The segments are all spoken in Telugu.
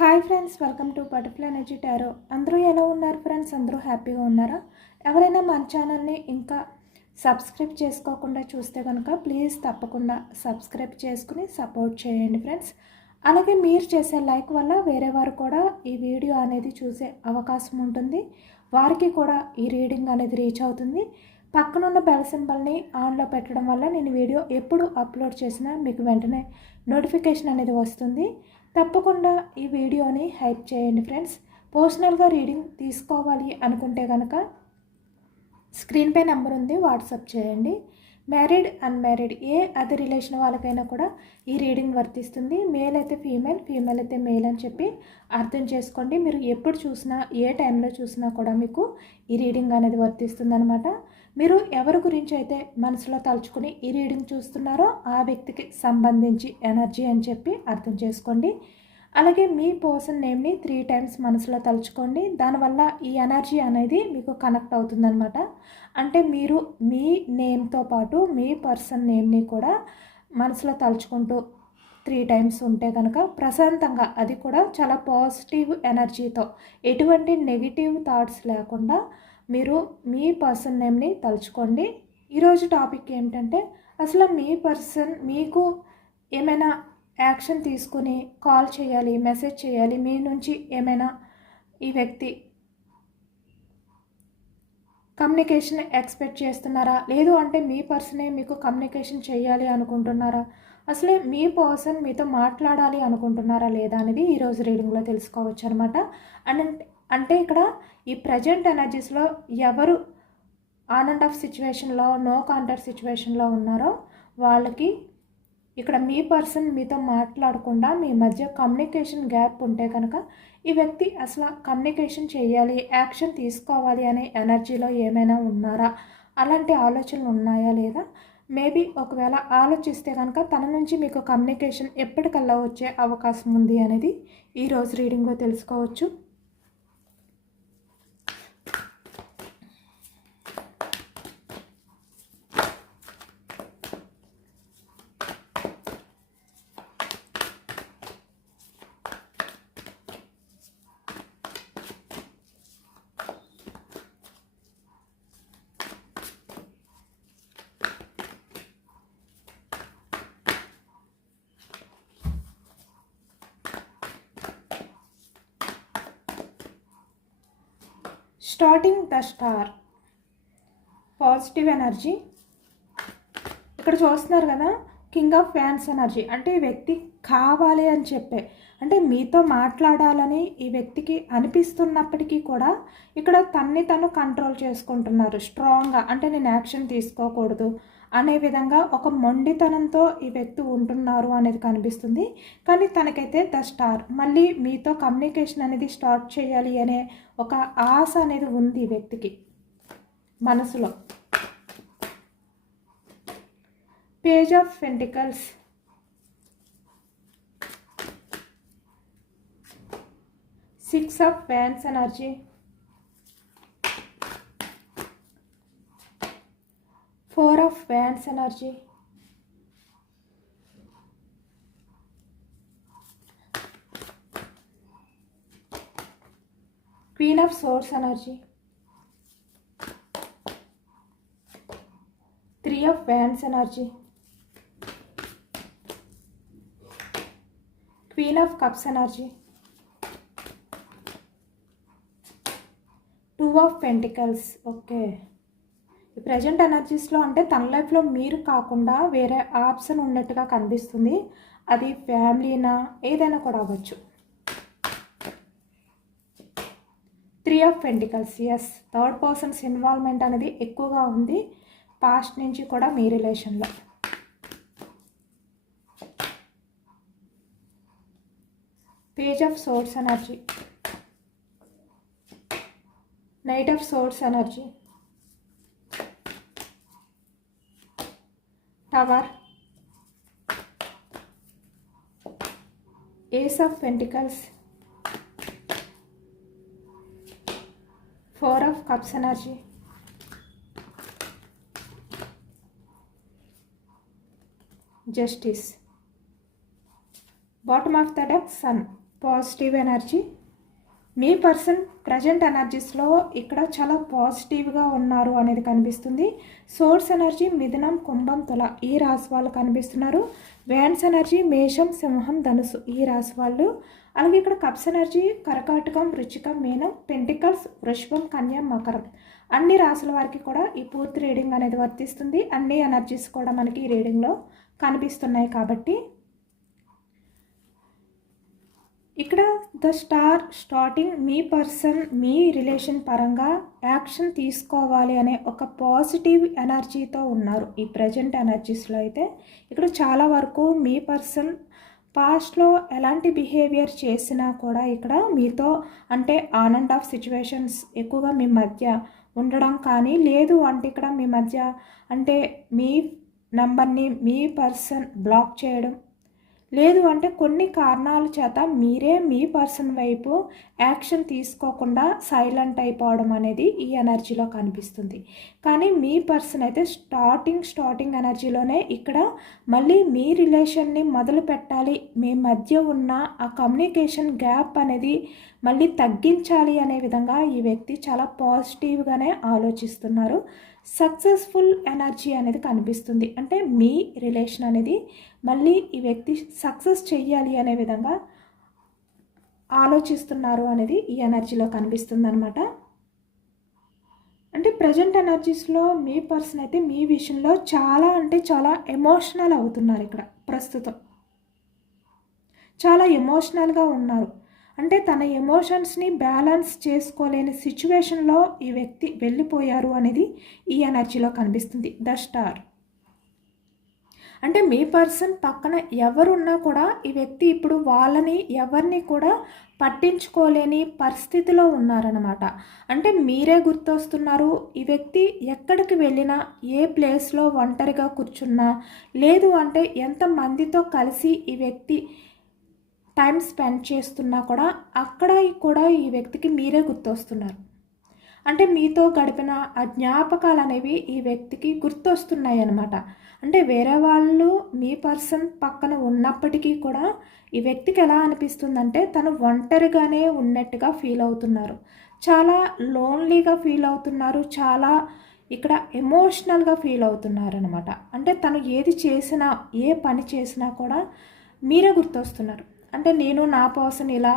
Hi friends, welcome to butterfly energy tarot. అందరూ ఎలా ఉన్నారు ఫ్రెండ్స్? అందరూ హ్యాపీగా ఉన్నారా? ఎవరైనా మన ఛానల్ని ఇంకా సబ్స్క్రైబ్ చేసుకోకుండా చూస్తే కనుక ప్లీజ్ తప్పకుండా సబ్స్క్రైబ్ చేసుకుని సపోర్ట్ చేయండి ఫ్రెండ్స్. అలాగే మీరు చేసే లైక్ వల్ల వేరే వారు కూడా ఈ వీడియో అనేది చూసే అవకాశం ఉంటుంది. వారికి కూడా ఈ రీడింగ్ అనేది రీచ్ అవుతుంది. పక్కనున్న బెల్ సింబల్ని ఆన్లో పెట్టడం వల్ల నేను వీడియో ఎప్పుడు అప్లోడ్ చేసినా మీకు వెంటనే నోటిఫికేషన్ అనేది వస్తుంది. తప్పకుండా ఈ వీడియోని హైప్ చేయండి ఫ్రెండ్స్. పర్సనల్గా రీడింగ్ తీసుకోవాలి అనుకుంటే కనుక స్క్రీన్పై నెంబర్ ఉంది, వాట్సాప్ చేయండి. మ్యారీడ్, అన్మ్యారీడ్ ఏ అదే రిలేషన్ వాళ్ళకైనా కూడా ఈ రీడింగ్ వర్తిస్తుంది. మేల్ అయితే ఫీమేల్, ఫీమేల్ అయితే మేల్ అని చెప్పి అర్థం చేసుకోండి. మీరు ఎప్పుడు చూసినా ఏ టైంలో చూసినా కూడా మీకు ఈ రీడింగ్ అనేది వర్తిస్తుంది అనమాట. మీరు ఎవరి గురించి అయితే మనసులో తలుచుకుని ఈ రీడింగ్ చూస్తున్నారో ఆ వ్యక్తికి సంబంధించి ఎనర్జీ అని చెప్పి అర్థం చేసుకోండి. అలాగే మీ పర్సన్ నేమ్ని 3 టైమ్స్ మనసులో తలుచుకోండి. దానివల్ల ఈ ఎనర్జీ అనేది మీకు కనెక్ట్ అవుతుందన్నమాట. అంటే మీరు మీ నేమ్తో పాటు మీ పర్సన్ నేమ్ని కూడా మనసులో తలుచుకుంటూ 3 టైమ్స్ ఉంటే కనుక ప్రశాంతంగా, అది కూడా చాలా పాజిటివ్ ఎనర్జీతో, ఎటువంటి నెగిటివ్ థాట్స్ లేకుండా మీరు మీ పర్సన్ నేమ్ని తలుచుకోండి. ఈరోజు టాపిక్ ఏమిటంటే, అసలు మీ పర్సన్ మీకు ఏమైనా యాక్షన్ తీసుకుని కాల్ చేయాలి, మెసేజ్ చేయాలి, మీ నుంచి ఏమైనా ఈ వ్యక్తి కమ్యూనికేషన్ ఎక్స్పెక్ట్ చేస్తున్నారా, లేదు అంటే మీ పర్సనే మీకు కమ్యూనికేషన్ చేయాలి అనుకుంటున్నారా, అసలే మీ పర్సన్ మీతో మాట్లాడాలి అనుకుంటున్నారా లేదా అనేది ఈరోజు రీడింగ్లో తెలుసుకోవచ్చు అనమాట. అంటే ఇక్కడ ఈ ప్రజెంట్ ఎనర్జీస్లో ఎవరు ఆన్ అండ్ ఆఫ్ సిచ్యువేషన్లో, నో కాంటాక్ట్ సిచ్యువేషన్లో ఉన్నారో వాళ్ళకి ఇక్కడ మీ పర్సన్ మీతో మాట్లాడకుండా మీ మధ్య కమ్యూనికేషన్ గ్యాప్ ఉంటే కనుక ఈ వ్యక్తి అసలు కమ్యూనికేషన్ చేయాలి, యాక్షన్ తీసుకోవాలి అనే ఎనర్జీలో ఏమైనా ఉన్నారా, అలాంటి ఆలోచనలు ఉన్నాయా లేదా, మేబీ ఒకవేళ ఆలోచిస్తే కనుక తన నుంచి మీకు కమ్యూనికేషన్ ఎప్పటికల్లా వచ్చే అవకాశం ఉంది అనేది ఈరోజు రీడింగ్లో తెలుసుకోవచ్చు. Starting the star, positive energy. ఇక్కడ చూస్తున్నారు కదా, కింగ్ ఆఫ్ ఫ్యాన్స్ ఎనర్జీ. అంటే ఈ వ్యక్తి కావాలి అని చెప్పే, అంటే మీతో మాట్లాడాలని ఈ వ్యక్తికి అనిపిస్తున్నప్పటికీ కూడా ఇక్కడ తన్ని తను కంట్రోల్ చేసుకుంటున్నారు స్ట్రాంగ్గా. అంటే నేను యాక్షన్ తీసుకోకూడదు అనే విధంగా ఒక మొండితనంతో ఈ వ్యక్తి ఉంటున్నారు అనేది కనిపిస్తుంది. కానీ తనకైతే ద స్టార్, మళ్ళీ మీతో కమ్యూనికేషన్ అనేది స్టార్ట్ చేయాలి అనే ఒక ఆశ అనేది ఉంది ఈ వ్యక్తికి మనసులో. Page of pentacles, six of wands energy, 4 of wands energy, queen of swords energy, 3 of wands energy, queen of cups energy, 2 of pentacles. Okay, ఈ ప్రజెంట్ ఎనర్జీస్లో అంటే తన లైఫ్లో మీరు కాకుండా వేరే ఆప్షన్ ఉన్నట్టుగా కనిపిస్తుంది. అది ఫ్యామిలీనా, ఏదైనా కూడా అవ్వచ్చు. 3 of pentacles, yes, third persons involvement అనేది ఎక్కువగా ఉంది పాస్ట్ నుంచి కూడా మీ రిలేషన్లో. Page of swords energy, knight of swords energy, tower, ace of pentacles, 4 of cups energy, justice. Bottom of the deck sun. Positive energy. మీ పర్సన్ ప్రజెంట్ ఎనర్జీస్లో ఇక్కడ చాలా పాజిటివ్గా ఉన్నారు అనేది కనిపిస్తుంది. సోర్స్ ఎనర్జీ మిథునం, కుంభం, తుల ఈ రాశి వాళ్ళు కనిపిస్తున్నారు. వ్యాన్స్ ఎనర్జీ మేషం, సింహం, ధనుసు ఈ రాశి వాళ్ళు. అలాగే ఇక్కడ కప్స్ ఎనర్జీ కర్కాటకం, వృశ్చికం, మీనం, పెంటికల్స్, వృషభం, కన్య, మకరం అన్ని రాశుల వారికి కూడా ఈ పూర్తి రీడింగ్ అనేది వర్తిస్తుంది. అన్ని ఎనర్జీస్ కూడా మనకి ఈ రీడింగ్లో కనిపిస్తున్నాయి. కాబట్టి ఇక్కడ the star starting me person me relation పరంగా యాక్షన్ తీసుకోవాలి అనే ఒక పాజిటివ్ ఎనర్జీతో ఉన్నారు ఈ ప్రజెంట్ ఎనర్జీస్లో. అయితే ఇక్కడ చాలా వరకు మీ పర్సన్ పాస్ట్లో ఎలాంటి బిహేవియర్ చేసినా కూడా ఇక్కడ మీతో అంటే ఆన్ అండ్ ఆఫ్ సిచ్యువేషన్స్ ఎక్కువగా మీ మధ్య ఉండడం కానీ, లేదు అంటే ఇక్కడ మీ మధ్య అంటే మీ నంబర్ని మీ పర్సన్ బ్లాక్ చేయడం, లేదు అంటే కొన్ని కారణాల చేత మీరే మీ పర్సన్ వైపు యాక్షన్ తీసుకోకుండా సైలెంట్ అయిపోవడం అనేది ఈ ఎనర్జీలో కనిపిస్తుంది. కానీ మీ పర్సన్ అయితే స్టార్టింగ్ ఎనర్జీలోనే ఇక్కడ మళ్ళీ మీ రిలేషన్ని మొదలు పెట్టాలి, మీ మధ్య ఉన్న ఆ కమ్యూనికేషన్ గ్యాప్ అనేది మళ్ళీ తగ్గించాలి అనే విధంగా ఈ వ్యక్తి చాలా పాజిటివ్గానే ఆలోచిస్తున్నారు. సక్సెస్ఫుల్ ఎనర్జీ అనేది కనిపిస్తుంది. అంటే మీ రిలేషన్ అనేది మళ్ళీ ఈ వ్యక్తి సక్సెస్ చెయ్యాలి అనే విధంగా ఆలోచిస్తున్నారు అనేది ఈ ఎనర్జీలో కనిపిస్తుంది అనమాట. అంటే ప్రజెంట్ ఎనర్జీస్లో మీ పర్సన్ అయితే మీ విషయంలో చాలా అంటే చాలా ఎమోషనల్ అవుతున్నారు. ఇక్కడ ప్రస్తుతం చాలా ఎమోషనల్గా ఉన్నారు. అంటే తన ఎమోషన్స్ని బ్యాలెన్స్ చేసుకోలేని సిచ్యువేషన్లో ఈ వ్యక్తి వెళ్ళిపోయారు అనేది ఈ ఎనర్జీలో కనిపిస్తుంది. ద స్టార్ అంటే మీ పర్సన్ పక్కన ఎవరున్నా కూడా ఈ వ్యక్తి ఇప్పుడు వాళ్ళని ఎవరిని కూడా పట్టించుకోలేని పరిస్థితిలో ఉన్నారనమాట. అంటే మీరే గుర్తొస్తున్నారు. ఈ వ్యక్తి ఎక్కడికి వెళ్ళినా, ఏ ప్లేస్లో ఒంటరిగా కూర్చున్నా, లేదు అంటే ఎంతమందితో కలిసి ఈ వ్యక్తి టైం స్పెండ్ చేస్తున్నా కూడా అక్కడ కూడా ఈ వ్యక్తికి మీరే గుర్తొస్తున్నారు. అంటే మీతో గడిపిన ఆ జ్ఞాపకాలు అనేవి ఈ వ్యక్తికి గుర్తొస్తున్నాయి అన్నమాట. అంటే వేరే వాళ్ళు మీ పర్సన్ పక్కన ఉన్నప్పటికీ కూడా ఈ వ్యక్తికి ఎలా అనిపిస్తుందంటే తను ఒంటరిగానే ఉన్నట్టుగా ఫీల్ అవుతున్నారు, చాలా లోన్లీగా ఫీల్ అవుతున్నారు, చాలా ఇక్కడ ఎమోషనల్గా ఫీల్ అవుతున్నారు అనమాట. అంటే తను ఏది చేసినా, ఏ పని చేసినా కూడా మీరే గుర్తొస్తున్నారు. అంటే నేను నా పర్సన్ ఇలా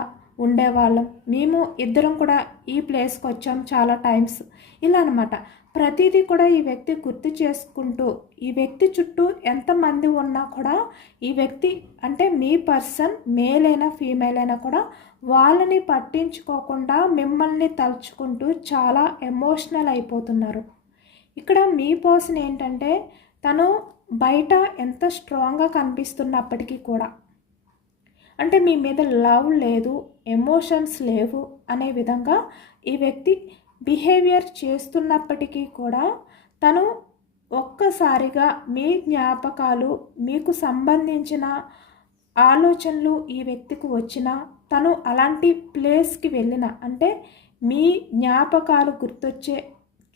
ఉండేవాళ్ళం, మేము ఇద్దరం కూడా ఈ ప్లేస్కి వచ్చాం చాలా టైమ్స్, ఇలా అనమాట. ప్రతిదీ కూడా ఈ వ్యక్తి గుర్తు చేసుకుంటూ ఈ వ్యక్తి చుట్టూ ఎంతమంది ఉన్నా కూడా ఈ వ్యక్తి అంటే మీ పర్సన్ మేల్ అయినా ఫీమేల్ అయినా కూడా వాళ్ళని పట్టించుకోకుండా మిమ్మల్ని తలుచుకుంటూ చాలా ఎమోషనల్ అయిపోతున్నారు. ఇక్కడ మీ పర్సన్ ఏంటంటే తను బయట ఎంత స్ట్రాంగ్గా కనిపిస్తున్నప్పటికీ కూడా అంటే మీ మీద లవ్ లేదు, ఎమోషన్స్ లేవు అనే విధంగా ఈ వ్యక్తి బిహేవియర్ చేస్తున్నప్పటికీ కూడా తను ఒక్కసారిగా మీ జ్ఞాపకాలు, మీకు సంబంధించిన ఆలోచనలు ఈ వ్యక్తికి వచ్చినా, తను అలాంటి ప్లేస్కి వెళ్ళిన అంటే మీ జ్ఞాపకాలు గుర్తొచ్చే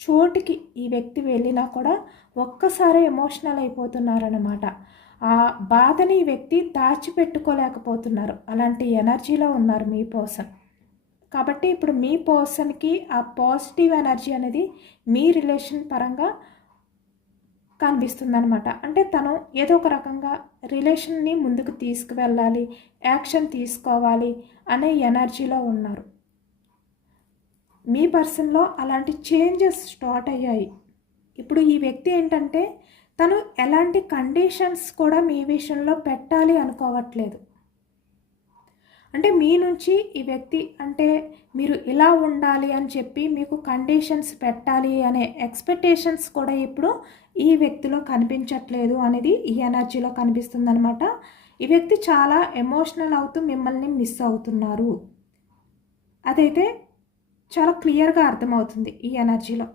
చోటికి ఈ వ్యక్తి వెళ్ళినా కూడా ఒక్కసారి ఎమోషనల్ అయిపోతున్నారన్నమాట. ఆ బాధని ఈ వ్యక్తి దాచిపెట్టుకోలేకపోతున్నారు. అలాంటి ఎనర్జీలో ఉన్నారు మీ పర్సన్. కాబట్టి ఇప్పుడు మీ పర్సన్కి ఆ పాజిటివ్ ఎనర్జీ అనేది మీ రిలేషన్ పరంగా కనిపిస్తుందన్నమాట. అంటే తను ఏదో ఒక రకంగా రిలేషన్ని ముందుకు తీసుకువెళ్ళాలి, యాక్షన్ తీసుకోవాలి అనే ఎనర్జీలో ఉన్నారు. మీ పర్సన్లో అలాంటి చేంజెస్ స్టార్ట్ అయ్యాయి. ఇప్పుడు ఈ వ్యక్తి ఏంటంటే తను ఎలాంటి కండిషన్స్ కూడా మీ విషయంలో పెట్టాలి అనుకోవట్లేదు. అంటే మీ నుంచి ఈ వ్యక్తి అంటే మీరు ఇలా ఉండాలి అని చెప్పి మీకు కండిషన్స్ పెట్టాలి అనే ఎక్స్పెక్టేషన్స్ కూడా ఇప్పుడు ఈ వ్యక్తిలో కనిపించట్లేదు అనేది ఈ ఎనర్జీలో కనిపిస్తుంది అనమాట. ఈ వ్యక్తి చాలా ఎమోషనల్ అవుతూ మిమ్మల్ని మిస్ అవుతున్నారు. అదైతే చాలా క్లియర్గా అర్థమవుతుంది ఈ ఎనర్జీలో.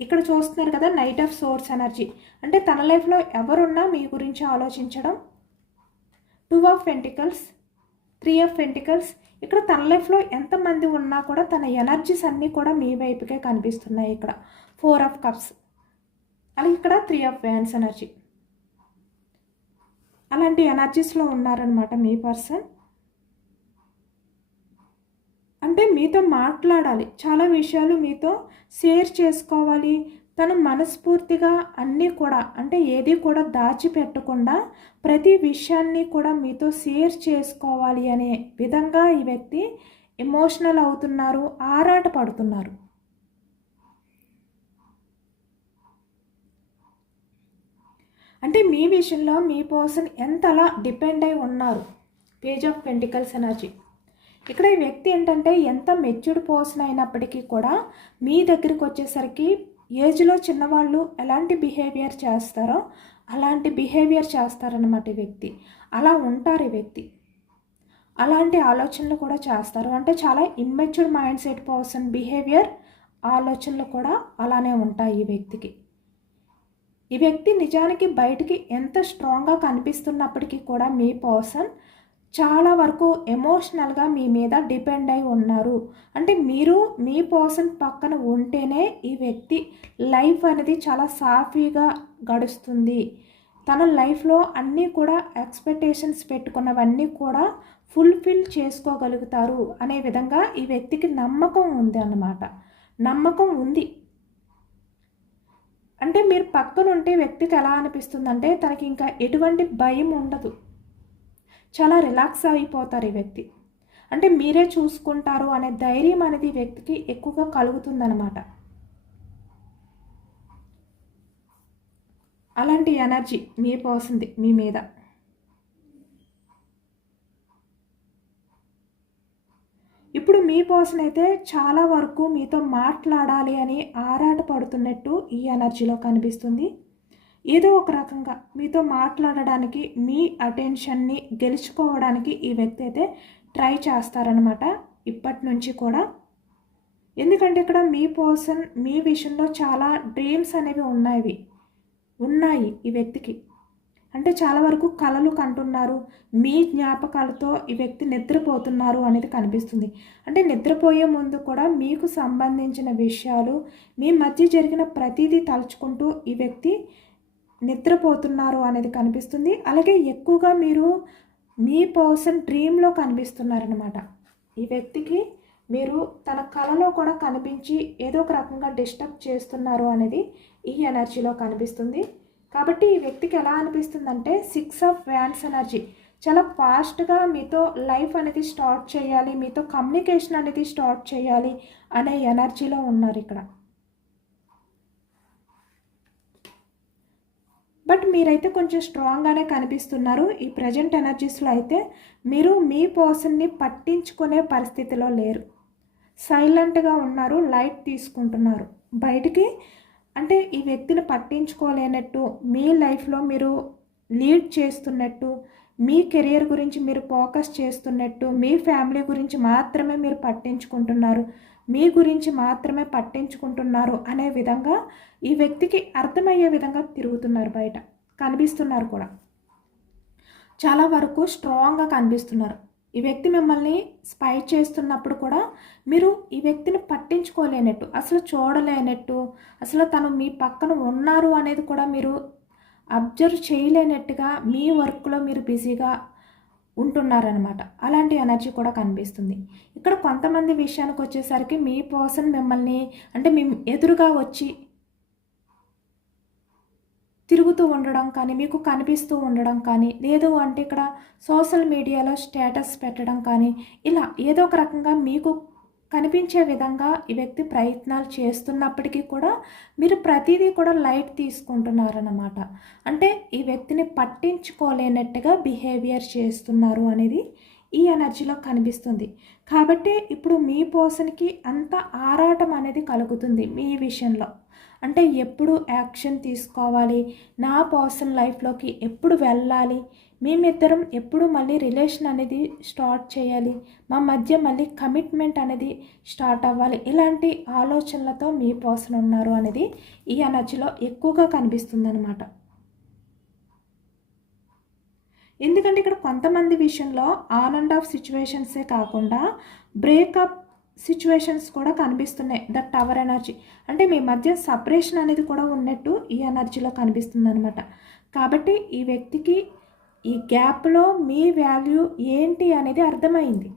ఇక్కడ చూస్తున్నారు కదా, నైట్ ఆఫ్ సోర్స్ ఎనర్జీ అంటే తన లైఫ్లో ఎవరున్నా మీ గురించి ఆలోచించడం. 2 ఆఫ్ పెంటికల్స్, 3 ఆఫ్ పెంటికల్స్. ఇక్కడ తన లైఫ్లో ఎంతమంది ఉన్నా కూడా తన ఎనర్జీస్ అన్నీ కూడా మీ వైపుకే కనిపిస్తున్నాయి. ఇక్కడ 4 ఆఫ్ కప్స్, అలాగే ఇక్కడ 3 ఆఫ్ వ్యాన్స్ ఎనర్జీ. అలాంటి ఎనర్జీస్లో ఉన్నారనమాట మీ పర్సన్. అంటే మీతో మాట్లాడాలి, చాలా విషయాలు మీతో షేర్ చేసుకోవాలి. తను మనస్ఫూర్తిగా అన్నీ కూడా అంటే ఏది కూడా దాచిపెట్టకుండా ప్రతి విషయాన్ని కూడా మీతో షేర్ చేసుకోవాలి అనే విధంగా ఈ వ్యక్తి ఎమోషనల్ అవుతున్నారు, ఆరాట పడుతున్నారు. అంటే మీ విషయంలో మీ పర్సన్ ఎంతలా డిపెండ్ అయి ఉన్నారు. Page of pentacles energy. ఇక్కడ ఈ వ్యక్తి ఏంటంటే ఎంత మెచ్యూర్డ్ పర్సన్ అయినప్పటికీ కూడా మీ దగ్గరికి వచ్చేసరికి ఏజ్లో చిన్నవాళ్ళు ఎలాంటి బిహేవియర్ చేస్తారో అలాంటి బిహేవియర్ చేస్తారన్నమాట ఈ వ్యక్తి. అలా ఉంటారు ఈ వ్యక్తి. అలాంటి ఆలోచనలు కూడా చేస్తారు. అంటే చాలా immatured mind set person behaviour, ఆలోచనలు కూడా అలానే ఉంటాయి ఈ వ్యక్తికి. ఈ వ్యక్తి నిజానికి బయటికి ఎంత స్ట్రాంగ్గా కనిపిస్తున్నప్పటికీ కూడా మీ పర్సన్ చాలా వరకు ఎమోషనల్గా మీ మీద డిపెండ్ అయి ఉన్నారు. అంటే మీరు మీ పర్సన్ పక్కన ఉంటేనే ఈ వ్యక్తి లైఫ్ అనేది చాలా సాఫీగా గడుస్తుంది. తన లైఫ్లో అన్నీ కూడా ఎక్స్పెక్టేషన్స్ పెట్టుకున్నవన్నీ కూడా ఫుల్ఫిల్ చేసుకోగలుగుతారు అనే విధంగా ఈ వ్యక్తికి నమ్మకం ఉంది అన్నమాట. నమ్మకం ఉంది. అంటే మీరు పక్కన ఉంటే వ్యక్తికి ఎలా అనిపిస్తుందంటే తనకి ఇంకా ఎటువంటి భయం ఉండదు, చాలా రిలాక్స్ అయిపోతారు ఈ వ్యక్తి. అంటే మీరే చూసుకుంటారు అనే ధైర్యం అనేది ఈ వ్యక్తికి ఎక్కువగా కలుగుతుందన్నమాట. అలాంటి ఎనర్జీ మీ పర్సన్ది మీ మీద. ఇప్పుడు మీ పర్సన్ అయితే చాలా వరకు మీతో మాట్లాడాలి అని ఆరాట పడుతున్నట్టు ఈ ఎనర్జీలో కనిపిస్తుంది. ఏదో ఒక రకంగా మీతో మాట్లాడడానికి, మీ అటెన్షన్ని గెలుచుకోవడానికి ఈ వ్యక్తి అయితే ట్రై చేస్తారనమాట ఇప్పటి నుంచి కూడా. ఎందుకంటే ఇక్కడ మీ పర్సన్ మీ విషయంలో చాలా డ్రీమ్స్ అనేవి ఉన్నాయి ఈ వ్యక్తికి. అంటే చాలా వరకు కలలు కంటున్నారు, మీ జ్ఞాపకాలతో ఈ వ్యక్తి నిద్రపోతున్నారు అనేది కనిపిస్తుంది. అంటే నిద్రపోయే ముందు కూడా మీకు సంబంధించిన విషయాలు, మీ మధ్య జరిగిన ప్రతిదీ తలుచుకుంటూ ఈ వ్యక్తి నిద్రపోతున్నారు అనేది కనిపిస్తుంది. అలాగే ఎక్కువగా మీరు మీ పర్సన్ డ్రీమ్లో కనిపిస్తున్నారనమాట. ఈ వ్యక్తికి మీరు తన కలలో కూడా కనిపించి ఏదో ఒక రకంగా డిస్టర్బ్ చేస్తున్నారు అనేది ఈ ఎనర్జీలో కనిపిస్తుంది. కాబట్టి ఈ వ్యక్తికి ఎలా అనిపిస్తుందంటే 6 ఆఫ్ వ్యాండ్స్ ఎనర్జీ చాలా ఫాస్ట్గా మీతో లైఫ్ అనేది స్టార్ట్ చేయాలి, మీతో కమ్యూనికేషన్ అనేది స్టార్ట్ చేయాలి అనే ఎనర్జీలో ఉన్నారు ఇక్కడ. బట్ మీరైతే కొంచెం స్ట్రాంగ్గానే కనిపిస్తున్నారు. ఈ ప్రజెంట్ ఎనర్జీస్లో అయితే మీరు మీ పర్సన్ని పట్టించుకునే పరిస్థితిలో లేరు, సైలెంట్గా ఉన్నారు, లైట్ తీసుకుంటున్నారు. బయటికి అంటే ఈ వ్యక్తిని పట్టించుకోలేనట్టు, మీ లైఫ్లో మీరు లీడ్ చేస్తున్నట్టు, మీ కెరియర్ గురించి మీరు ఫోకస్ చేస్తున్నట్టు, మీ ఫ్యామిలీ గురించి మాత్రమే మీరు పట్టించుకుంటున్నారు, మీ గురించి మాత్రమే పట్టించుకుంటున్నారు అనే విధంగా ఈ వ్యక్తికి అర్థమయ్యే విధంగా తిరుగుతున్నారు, బయట కనిపిస్తున్నారు కూడా. చాలా వరకు స్ట్రాంగ్గా కనిపిస్తున్నారు. ఈ వ్యక్తి మిమ్మల్ని స్పై చేస్తున్నప్పుడు కూడా మీరు ఈ వ్యక్తిని పట్టించుకోలేనట్టు, అసలు చూడలేనట్టు, అసలు తను మీ పక్కన ఉన్నారు అనేది కూడా మీరు అబ్జర్వ్ చేయలేనట్టుగా మీ వర్క్లో మీరు బిజీగా ఉంటున్నారనమాట. అలాంటి ఎనర్జీ కూడా కనిపిస్తుంది. ఇక్కడ కొంతమంది విషయానికి వచ్చేసరికి మీ పర్సన్ మిమ్మల్ని అంటే మీ ఎదురుగా వచ్చి తిరుగుతూ ఉండడం కానీ, మీకు కనిపిస్తూ ఉండడం కానీ, లేదు అంటే ఇక్కడ సోషల్ మీడియాలో స్టేటస్ పెట్టడం కానీ, ఇలా ఏదో ఒక రకంగా మీకు కనిపించే విధంగా ఈ వ్యక్తి ప్రయత్నాలు చేస్తున్నప్పటికీ కూడా మీరు ప్రతిదీ కూడా లైట్ తీసుకుంటున్నారన్నమాట. అంటే ఈ వ్యక్తిని పట్టించుకోలేనట్టుగా బిహేవియర్ చేస్తున్నారు అనేది ఈ ఎనర్జీలో కనిపిస్తుంది. కాబట్టి ఇప్పుడు మీ పర్సన్కి అంత ఆరాటం అనేది కలుగుతుంది మీ విషయంలో. అంటే ఎప్పుడు యాక్షన్ తీసుకోవాలి, నా పర్సన్ లైఫ్లోకి ఎప్పుడు వెళ్ళాలి, మేమిద్దరం ఎప్పుడు మళ్ళీ రిలేషన్ అనేది స్టార్ట్ చేయాలి, మా మధ్య మళ్ళీ కమిట్మెంట్ అనేది స్టార్ట్ అవ్వాలి, ఇలాంటి ఆలోచనలతో మీ పర్సన్ ఉన్నారు అనేది ఈ ఎనర్జీలో ఎక్కువగా కనిపిస్తుంది అనమాట. ఎందుకంటే ఇక్కడ కొంతమంది విషయంలో ఆన్ అండ్ ఆఫ్ సిచ్యువేషన్సే కాకుండా బ్రేకప్ సిచ్యువేషన్స్ కూడా కనిపిస్తున్నాయి. ద టవర్ ఎనర్జీ అంటే మీ మధ్య సపరేషన్ అనేది కూడా ఉన్నట్టు ఈ ఎనర్జీలో కనిపిస్తుంది అనమాట. కాబట్టి ఈ వ్యక్తికి ఈ గ్యాప్లో మీ వాల్యూ ఏంటి అనేది అర్థమైంది.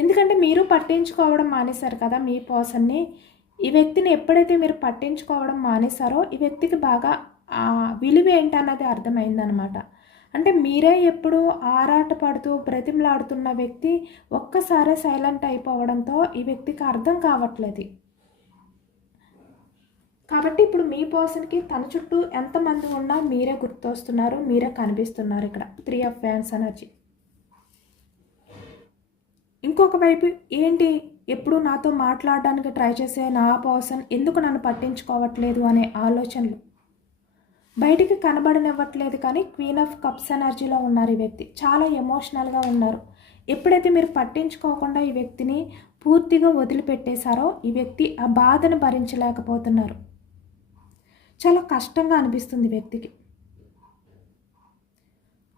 ఎందుకంటే మీరు పట్టించుకోవడం మానేశారు కదా మీ పర్సన్ని. ఈ వ్యక్తిని ఎప్పుడైతే మీరు పట్టించుకోవడం మానేశారో ఈ వ్యక్తికి బాగా విలువ ఏంటన్నది అర్థమైందనమాట. అంటే మీరే ఎప్పుడు ఆరాట పడుతూ బ్రతిమలాడుతున్న వ్యక్తి ఒక్కసారే సైలెంట్ అయిపోవడంతో ఈ వ్యక్తికి అర్థం కావట్లేదు. కాబట్టి ఇప్పుడు మీ పర్సన్కి తన చుట్టూ ఎంతమంది ఉన్నా మీరే గుర్తొస్తున్నారు, మీరే కనిపిస్తున్నారు. ఇక్కడ 3 ఆఫ్ వ్యాండ్స్ ఎనర్జీ. ఇంకొక వైపు ఏంటి, ఎప్పుడు నాతో మాట్లాడడానికి ట్రై చేసే నా పర్సన్ ఎందుకు నన్ను పట్టించుకోవట్లేదు అనే ఆలోచనలు బయటికి కనబడనివ్వట్లేదు. కానీ క్వీన్ ఆఫ్ కప్స్ ఎనర్జీలో ఉన్నారు ఈ వ్యక్తి. చాలా ఎమోషనల్గా ఉన్నారు. ఎప్పుడైతే మీరు పట్టించుకోకుండా ఈ వ్యక్తిని పూర్తిగా వదిలిపెట్టేశారో ఈ వ్యక్తి ఆ బాధను భరించలేకపోతున్నారు. చాలా కష్టంగా అనిపిస్తుంది వ్యక్తికి.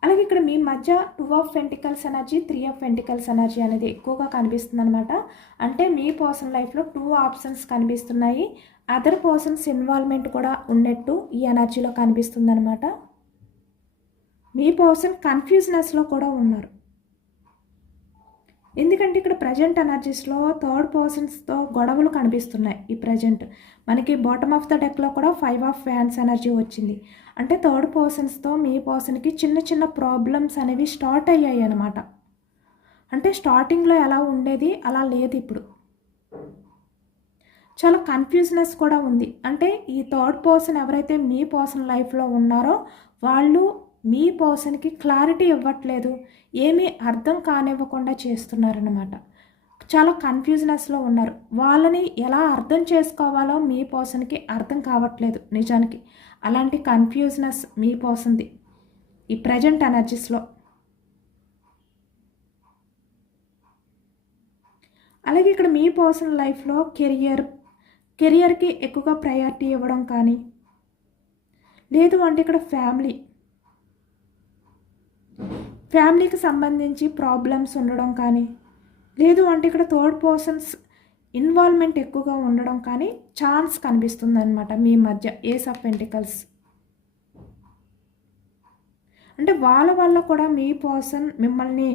అలాగే ఇక్కడ మీ మధ్య 2 of pentacles energy, 3 of pentacles energy అనేది ఎక్కువగా కనిపిస్తుంది అనమాట. అంటే మీ పర్సన్ లైఫ్లో 2 ఆప్షన్స్ కనిపిస్తున్నాయి. అదర్ పర్సన్స్ ఇన్వాల్వ్మెంట్ కూడా ఉన్నట్టు ఈ ఎనర్జీలో కనిపిస్తుంది అనమాట. మీ పర్సన్ కన్ఫ్యూజ్నెస్లో కూడా ఉన్నారు. ఎందుకంటే ఇక్కడ ప్రజెంట్ ఎనర్జీస్లో థర్డ్ పర్సన్స్తో గొడవలు కనిపిస్తున్నాయి. ఈ ప్రజెంట్ మనకి బాటమ్ ఆఫ్ ద డెక్లో కూడా 5 ఆఫ్ వ్యాండ్స్ ఎనర్జీ వచ్చింది. అంటే థర్డ్ పర్సన్స్తో మీ పర్సన్కి చిన్న చిన్న ప్రాబ్లమ్స్ అనేవి స్టార్ట్ అయ్యాయి అన్నమాట. అంటే స్టార్టింగ్లో ఎలా ఉండేది అలా లేదు ఇప్పుడు. చాలా కన్ఫ్యూజ్నెస్ కూడా ఉంది. అంటే ఈ థర్డ్ పర్సన్ ఎవరైతే మీ పర్సన్ లైఫ్లో ఉన్నారో వాళ్ళు మీ పర్సన్కి క్లారిటీ ఇవ్వట్లేదు, ఏమీ అర్థం కానివ్వకుండా చేస్తున్నారన్నమాట. చాలా కన్ఫ్యూజ్నెస్లో ఉన్నారు. వాళ్ళని ఎలా అర్థం చేసుకోవాలో మీ పర్సన్కి అర్థం కావట్లేదు నిజానికి. అలాంటి కన్ఫ్యూజ్నెస్ మీ పర్సన్ది ఈ ప్రజెంట్ ఎనర్జీస్లో. అలాగే ఇక్కడ మీ పర్సన్ లైఫ్లో కెరియర్కి ఎక్కువగా ప్రయారిటీ ఇవ్వడం కానీ, లేదు అంటే ఇక్కడ ఫ్యామిలీకి సంబంధించి ప్రాబ్లమ్స్ ఉండడం కానీ, లేదు అంటే ఇక్కడ థర్డ్ పర్సన్స్ ఇన్వాల్వ్మెంట్ ఎక్కువగా ఉండడం కానీ ఛాన్స్ కనిపిస్తుంది అనమాట మీ మధ్య. ఏస్ ఆఫ్ పెంటికల్స్ అంటే వాళ్ళ వల్ల కూడా మీ పర్సన్ మిమ్మల్ని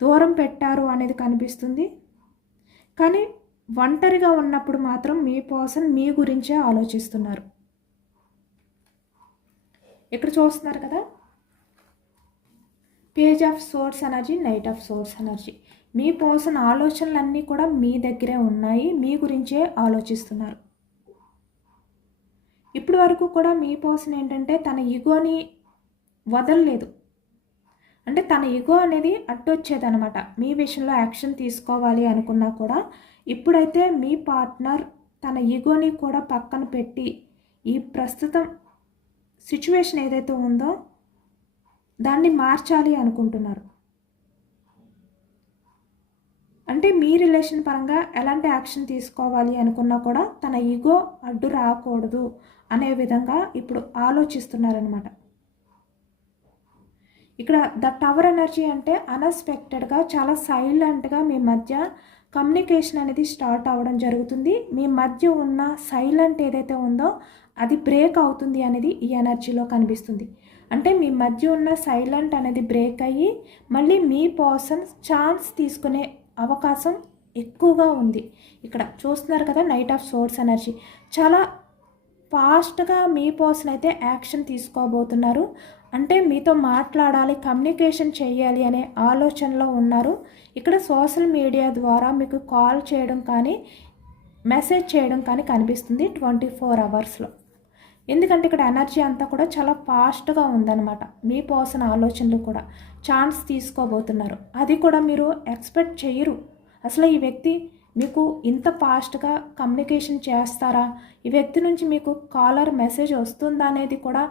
దూరం పెట్టారు అనేది కనిపిస్తుంది. కానీ ఒంటరిగా ఉన్నప్పుడు మాత్రం మీ పర్సన్ మీ గురించే ఆలోచిస్తున్నారు. ఇక్కడ చూస్తున్నారు కదా, page of swords energy, knight of swords energy. మీ పర్సన్ ఆలోచనలన్నీ కూడా మీ దగ్గరే ఉన్నాయి, మీ గురించే ఆలోచిస్తున్నారు. ఇప్పటి వరకు కూడా మీ పర్సన్ ఏంటంటే తన ఈగోని వదలలేదు. అంటే తన ఈగో అనేది అడ్డొచ్చేదనమాట. మీ విషయంలో యాక్షన్ తీసుకోవాలి అనుకున్నా కూడా ఇప్పుడైతే మీ పార్ట్నర్ తన ఈగోని కూడా పక్కన పెట్టి ఈ ప్రస్తుతం సిచ్యువేషన్ ఏదైతే ఉందో దాన్ని మార్చాలి అనుకుంటున్నారు. అంటే మీ రిలేషన్ పరంగా ఎలాంటి యాక్షన్ తీసుకోవాలి అనుకున్నా కూడా తన ఈగో అడ్డు రాకూడదు అనే విధంగా ఇప్పుడు ఆలోచిస్తున్నారనమాట. ఇక్కడ ద టవర్ ఎనర్జీ అంటే అన్ఎక్స్పెక్టెడ్గా చాలా సైలెంట్గా మీ మధ్య కమ్యూనికేషన్ అనేది స్టార్ట్ అవ్వడం జరుగుతుంది. మీ మధ్య ఉన్న సైలెంట్ ఏదైతే ఉందో అది బ్రేక్ అవుతుంది అనేది ఈ ఎనర్జీలో కనిపిస్తుంది. అంటే మీ మధ్య ఉన్న సైలెంట్ అనేది బ్రేక్ అయ్యి మళ్ళీ మీ పర్సన్ ఛాన్స్ తీసుకునే అవకాశం ఎక్కువగా ఉంది. ఇక్కడ చూస్తున్నారు కదా, నైట్ ఆఫ్ సోర్స్ ఎనర్జీ. చాలా ఫాస్ట్గా మీ పర్సన్ అయితే యాక్షన్ తీసుకోబోతున్నారు. అంటే మీతో మాట్లాడాలి, కమ్యూనికేషన్ చేయాలి అనే ఆలోచనలో ఉన్నారు. ఇక్కడ సోషల్ మీడియా ద్వారా మీకు కాల్ చేయడం కానీ మెసేజ్ చేయడం కానీ కనిపిస్తుంది 24 అవర్స్లో. ఎందుకంటే ఇక్కడ ఎనర్జీ అంతా కూడా చాలా ఫాస్ట్గా ఉందన్నమాట. మీ పర్సన్ ఆలోచనలు కూడా ఛాన్స్ తీసుకోబోతున్నారు. అది కూడా మీరు ఎక్స్పెక్ట్ చేయరు. అసలు ఈ వ్యక్తి మీకు ఇంత ఫాస్ట్గా కమ్యూనికేషన్ చేస్తారా, ఈ వ్యక్తి నుంచి మీకు కాలర్ మెసేజ్ వస్తుందా అనేది కూడా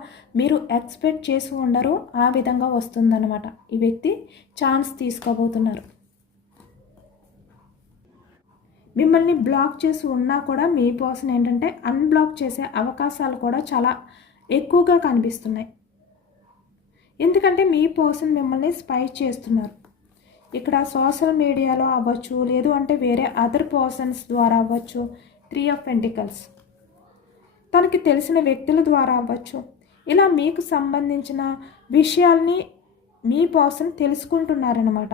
మీరు ఎక్స్పెక్ట్ చేసి ఉండరు. ఆ విధంగా వస్తుందన్నమాట. ఈ వ్యక్తి ఛాన్స్ తీసుకోబోతున్నారు. మిమ్మల్ని బ్లాక్ చేసి ఉన్నా కూడా మీ పర్సన్ ఏంటంటే అన్బ్లాక్ చేసే అవకాశాలు కూడా చాలా ఎక్కువగా కనిపిస్తున్నాయి. ఎందుకంటే మీ పర్సన్ మిమ్మల్ని స్పై చేస్తున్నారు. ఇక్కడ సోషల్ మీడియాలో అవ్వచ్చు, లేదు అంటే వేరే అదర్ పర్సన్స్ ద్వారా అవ్వచ్చు, 3 ఆఫ్ పెంటికల్స్, తనకి తెలిసిన వ్యక్తుల ద్వారా అవ్వచ్చు. ఇలా మీకు సంబంధించిన విషయాల్ని మీ పర్సన్ తెలుసుకుంటున్నారన్నమాట.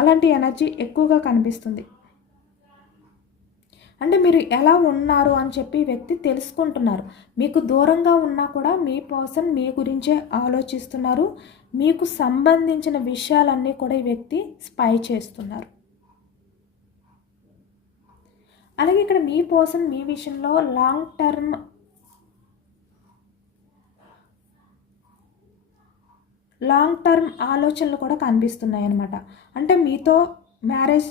అలాంటి ఎనర్జీ ఎక్కువగా కనిపిస్తుంది. అంటే మీరు ఎలా ఉన్నారు అని చెప్పి వ్యక్తి తెలుసుకుంటున్నారు. మీకు దూరంగా ఉన్నా కూడా మీ పర్సన్ మీ గురించే ఆలోచిస్తున్నారు. మీకు సంబంధించిన విషయాలన్నీ కూడా ఈ వ్యక్తి స్పై చేస్తున్నారు. అలాగే ఇక్కడ మీ పర్సన్ మీ విషయంలో లాంగ్ టర్మ్ ఆలోచనలు కూడా కనిపిస్తున్నాయి అన్నమాట. అంటే మీతో మ్యారేజ్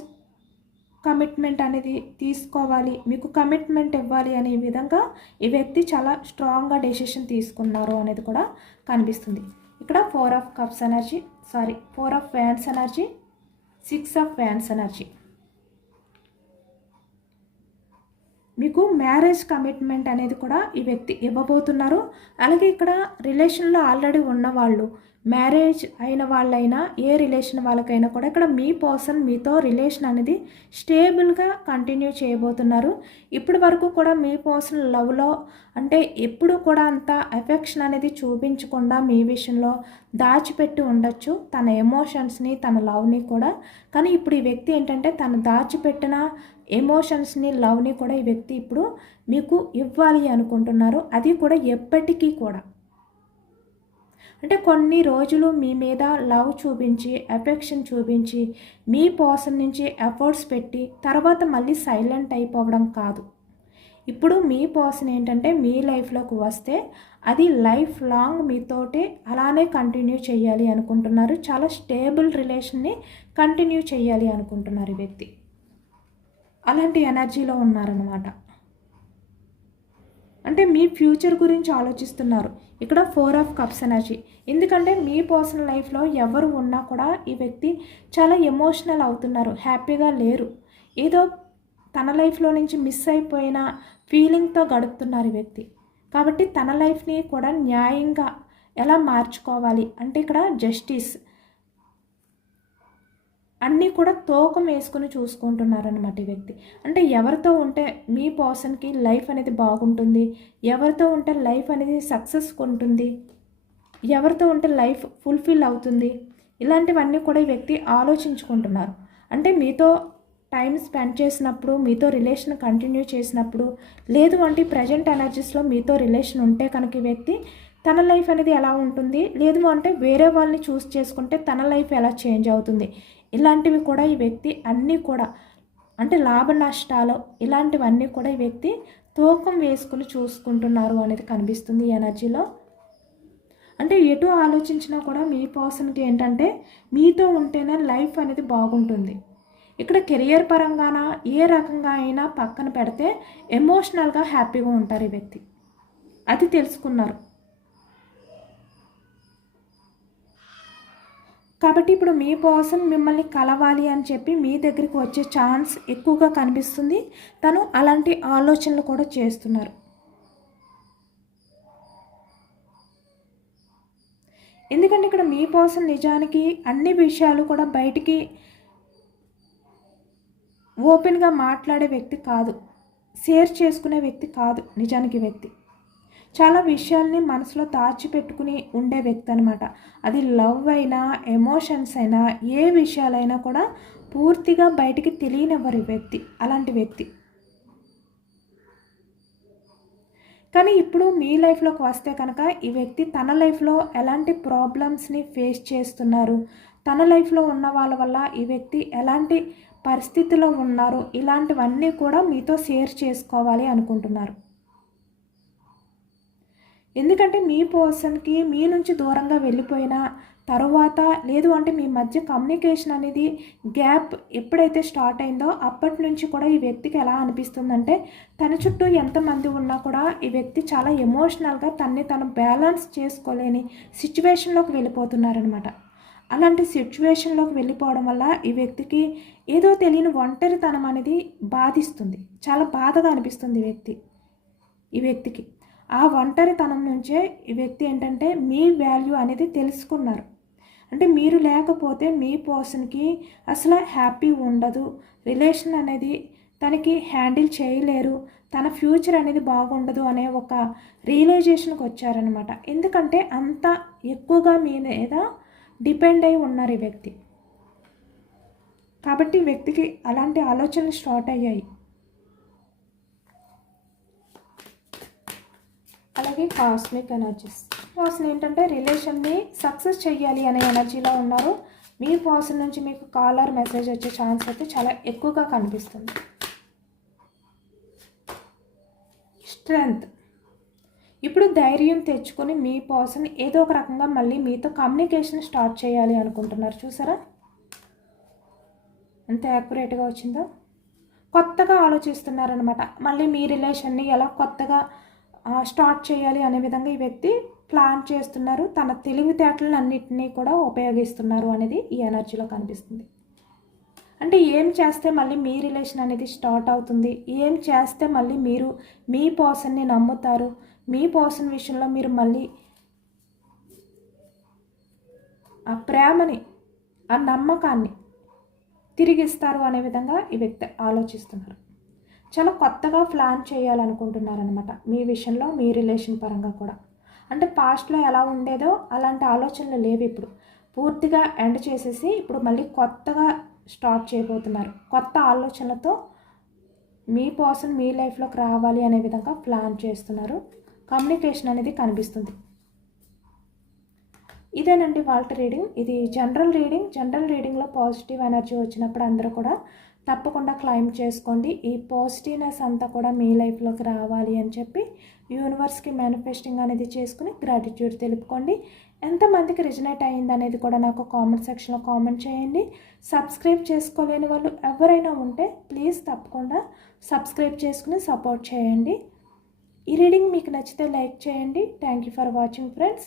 కమిట్మెంట్ అనేది తీసుకోవాలి, మీకు కమిట్మెంట్ ఇవ్వాలి అనే విధంగా ఈ వ్యక్తి చాలా స్ట్రాంగ్గా డెసిషన్ తీసుకున్నారు అనేది కూడా కనిపిస్తుంది. ఇక్కడ 4 of cups energy, 4 of wands energy, 6 of wands energy. మీకు మ్యారేజ్ కమిట్మెంట్ అనేది కూడా ఈ వ్యక్తి ఇవ్వబోతున్నారు. అలాగే ఇక్కడ రిలేషన్లో ఆల్రెడీ ఉన్నవాళ్ళు, మ్యారేజ్ అయిన వాళ్ళైనా ఏ రిలేషన్ వాళ్ళకైనా కూడా ఇక్కడ మీ పర్సన్ మీతో రిలేషన్ అనేది స్టేబుల్గా కంటిన్యూ చేయబోతున్నారు. ఇప్పటి వరకు కూడా మీ పర్సన్ లవ్లో అంటే ఎప్పుడు కూడా అంత ఎఫెక్షన్ అనేది చూపించకుండా మీ విషయంలో దాచిపెట్టి ఉండొచ్చు తన ఎమోషన్స్ని, తన లవ్ని కూడా. కానీ ఇప్పుడు ఈ వ్యక్తి ఏంటంటే తను దాచిపెట్టిన ఎమోషన్స్ని, లవ్ని కూడా ఈ వ్యక్తి ఇప్పుడు మీకు ఇవ్వాలి అనుకుంటున్నారు. అది కూడా ఎప్పటికీ కూడా. అంటే కొన్ని రోజులు మీ మీద లవ్ చూపించి, ఎఫెక్షన్ చూపించి, మీ పర్సన్ నుంచి ఎఫర్ట్స్ పెట్టి తర్వాత మళ్ళీ సైలెంట్ అయిపోవడం కాదు. ఇప్పుడు మీ పర్సన్ ఏంటంటే మీ లైఫ్లోకి వస్తే అది లైఫ్ లాంగ్ మీతోటే అలానే కంటిన్యూ చేయాలి అనుకుంటున్నారు. చాలా స్టేబుల్ రిలేషన్ని కంటిన్యూ చేయాలి అనుకుంటున్నారు ఈ వ్యక్తి. అలాంటి ఎనర్జీలో ఉన్నారనమాట. అంటే మీ ఫ్యూచర్ గురించి ఆలోచిస్తున్నారు. ఇక్కడ 4 ఆఫ్ కప్స్ ఎనర్జీ. ఎందుకంటే మీ పర్సనల్ లైఫ్లో ఎవరు ఉన్నా కూడా ఈ వ్యక్తి చాలా ఎమోషనల్ అవుతున్నారు, హ్యాపీగా లేరు. ఏదో తన లైఫ్లో నుంచి మిస్ అయిపోయిన ఫీలింగ్తో గడుపుతున్నారు ఈ వ్యక్తి. కాబట్టి తన లైఫ్ని కూడా న్యాయంగా ఎలా మార్చుకోవాలి అంటే ఇక్కడ జస్టిస్ అన్నీ కూడా తూకం వేసుకుని చూసుకుంటున్నారనమాట ఈ వ్యక్తి. అంటే ఎవరితో ఉంటే మీ పర్సన్కి లైఫ్ అనేది బాగుంటుంది, ఎవరితో ఉంటే లైఫ్ అనేది సక్సెస్ ఉంటుంది, ఎవరితో ఉంటే లైఫ్ ఫుల్ఫిల్ అవుతుంది, ఇలాంటివన్నీ కూడా ఈ వ్యక్తి ఆలోచించుకుంటున్నారు. అంటే మీతో టైం స్పెండ్ చేసినప్పుడు, మీతో రిలేషన్ కంటిన్యూ చేసినప్పుడు, లేదు అంటే ప్రజెంట్ ఎనర్జీస్లో మీతో రిలేషన్ ఉంటే కనుక ఈ వ్యక్తి తన లైఫ్ అనేది ఎలా ఉంటుంది, లేదు అంటే వేరే వాళ్ళని చూస్ చేసుకుంటే తన లైఫ్ ఎలా చేంజ్ అవుతుంది, ఇలాంటివి కూడా ఈ వ్యక్తి అన్నీ కూడా అంటే లాభ నష్టాలు ఇలాంటివన్నీ కూడా ఈ వ్యక్తి తూకం వేసుకుని చూసుకుంటున్నారు అనేది కనిపిస్తుంది ఈ ఎనర్జీలో. అంటే ఎటు ఆలోచించినా కూడా మీ పర్సన్కి ఏంటంటే మీతో ఉంటేనే లైఫ్ అనేది బాగుంటుంది. ఇక్కడ కెరియర్ పరంగాన ఏ రకంగా అయినా పక్కన పెడితే ఎమోషనల్గా హ్యాపీగా ఉంటారు ఈ వ్యక్తి. అది తెలుసుకున్నారు. కాబట్టి ఇప్పుడు మీ పర్సన్ మిమ్మల్ని కలవాలి అని చెప్పి మీ దగ్గరికి వచ్చే ఛాన్స్ ఎక్కువగా కనిపిస్తుంది. తను అలాంటి ఆలోచనలు కూడా చేస్తున్నారు. ఎందుకంటే ఇక్కడ మీ పర్సన్ నిజానికి అన్ని విషయాలు కూడా బయటికి ఓపెన్గా మాట్లాడే వ్యక్తి కాదు, షేర్ చేసుకునే వ్యక్తి కాదు. నిజానికి వ్యక్తి చాలా విషయాల్ని మనసులో దాచిపెట్టుకుని ఉండే వ్యక్తి అనమాట. అది లవ్ అయినా, ఎమోషన్స్ అయినా, ఏ విషయాలైనా కూడా పూర్తిగా బయటికి తెలియనివ్వరు వ్యక్తి, అలాంటి వ్యక్తి. కానీ ఇప్పుడు మీ లైఫ్లోకి వస్తే కనుక ఈ వ్యక్తి తన లైఫ్లో ఎలాంటి ప్రాబ్లమ్స్ని ఫేస్ చేస్తున్నారు, తన లైఫ్లో ఉన్న వాళ్ళ వల్ల ఈ వ్యక్తి ఎలాంటి పరిస్థితిలో ఉన్నారు, ఇలాంటివన్నీ కూడా మీతో షేర్ చేసుకోవాలి అనుకుంటున్నారు. ఎందుకంటే మీ పర్సన్కి మీ నుంచి దూరంగా వెళ్ళిపోయిన తరువాత, లేదు అంటే మీ మధ్య కమ్యూనికేషన్ అనేది గ్యాప్ ఎప్పుడైతే స్టార్ట్ అయిందో అప్పటి నుంచి కూడా ఈ వ్యక్తికి ఎలా అనిపిస్తుందంటే తన చుట్టూ ఎంతమంది ఉన్నా కూడా ఈ వ్యక్తి చాలా ఎమోషనల్గా తను బ్యాలెన్స్ చేసుకోలేని సిచ్యువేషన్లోకి వెళ్ళిపోతున్నారనమాట. అలాంటి సిచ్యువేషన్లోకి వెళ్ళిపోవడం వల్ల ఈ వ్యక్తికి ఏదో తెలియని ఒంటరితనం అనేది బాధిస్తుంది, చాలా బాధగా అనిపిస్తుంది ఈ వ్యక్తికి. ఆ ఒంటరితనం నుంచే ఈ వ్యక్తి ఏంటంటే మీ వాల్యూ అనేది తెలుసుకున్నారు. అంటే మీరు లేకపోతే మీ పర్సన్కి అసలు హ్యాపీ ఉండదు, రిలేషన్ అనేది తనకి హ్యాండిల్ చేయలేరు, తన ఫ్యూచర్ అనేది బాగుండదు అనే ఒక రియలైజేషన్కి వచ్చారనమాట. ఎందుకంటే అంత ఎక్కువగా మీ మీద డిపెండ్ అయి ఉన్నారు ఈ వ్యక్తి. కాబట్టి ఈ వ్యక్తికి అలాంటి ఆలోచనలు స్టార్ట్ అయ్యాయి. అలాగే కాస్మిక్ ఎనర్జీస్ పర్సన్ ఏంటంటే రిలేషన్ని సక్సెస్ చెయ్యాలి అనే ఎనర్జీలో ఉన్నారు. మీ పర్సన్ నుంచి మీకు కాల్ ఆర్ మెసేజ్ వచ్చే ఛాన్స్ అయితే చాలా ఎక్కువగా కనిపిస్తుంది. స్ట్రెంగ్త్ ఇప్పుడు ధైర్యం తెచ్చుకొని మీ పర్సన్ ఏదో ఒక రకంగా మళ్ళీ మీతో కమ్యూనికేషన్ స్టార్ట్ చేయాలి అనుకుంటున్నారు. చూసారా ఎంత యాక్యురేట్గా వచ్చిందో. కొత్తగా ఆలోచిస్తున్నారనమాట. మళ్ళీ మీ రిలేషన్ని ఎలా కొత్తగా స్టార్ట్ చేయాలి అనే విధంగా ఈ వ్యక్తి ప్లాన్ చేస్తున్నారు. తన తెలివితేటలను అన్నింటినీ కూడా ఉపయోగిస్తున్నారు అనేది ఈ ఎనర్జీలో కనిపిస్తుంది. అంటే ఏం చేస్తే మళ్ళీ మీ రిలేషన్ అనేది స్టార్ట్ అవుతుంది, ఏం చేస్తే మళ్ళీ మీరు మీ పర్సన్ని నమ్ముతారు, మీ పర్సన్ విషయంలో మీరు మళ్ళీ ఆ ప్రేమని ఆ నమ్మకాన్ని తిరిగిస్తారు అనే విధంగా ఈ వ్యక్తి ఆలోచిస్తున్నారు. చాలా కొత్తగా ప్లాన్ చేయాలనుకుంటున్నారనమాట మీ విషయంలో, మీ రిలేషన్ పరంగా కూడా. అంటే పాస్ట్లో ఎలా ఉండేదో అలాంటి ఆలోచనలు లేవు. ఇప్పుడు పూర్తిగా ఎండ్ చేసేసి ఇప్పుడు మళ్ళీ కొత్తగా స్టార్ట్ చేయబోతున్నారు. కొత్త ఆలోచనలతో మీ పర్సన్ మీ లైఫ్లోకి రావాలి అనే విధంగా ప్లాన్ చేస్తున్నారు. కమ్యూనికేషన్ అనేది కనిపిస్తుంది. ఇదేనండి వాళ్ళ రీడింగ్. ఇది జనరల్ రీడింగ్. జనరల్ రీడింగ్లో పాజిటివ్ ఎనర్జీ వచ్చినప్పుడు అందరూ కూడా తప్పకుండా క్లైమ్ చేసుకోండి. ఈ పాజిటివ్నెస్ అంతా కూడా మీ లైఫ్లోకి రావాలి అని చెప్పి యూనివర్స్కి మేనిఫెస్టింగ్ అనేది చేసుకుని గ్రాటిట్యూడ్ తెలుపుకోండి. ఎంతమందికి రిజనేట్ అయ్యింది అనేది కూడా నాకు కామెంట్ సెక్షన్లో కామెంట్ చేయండి. సబ్స్క్రైబ్ చేసుకోలేని వాళ్ళు ఎవరైనా ఉంటే ప్లీజ్ తప్పకుండా సబ్స్క్రైబ్ చేసుకుని సపోర్ట్ చేయండి. ఈ రీడింగ్ మీకు నచ్చితే లైక్ చేయండి. Thank you for watching friends.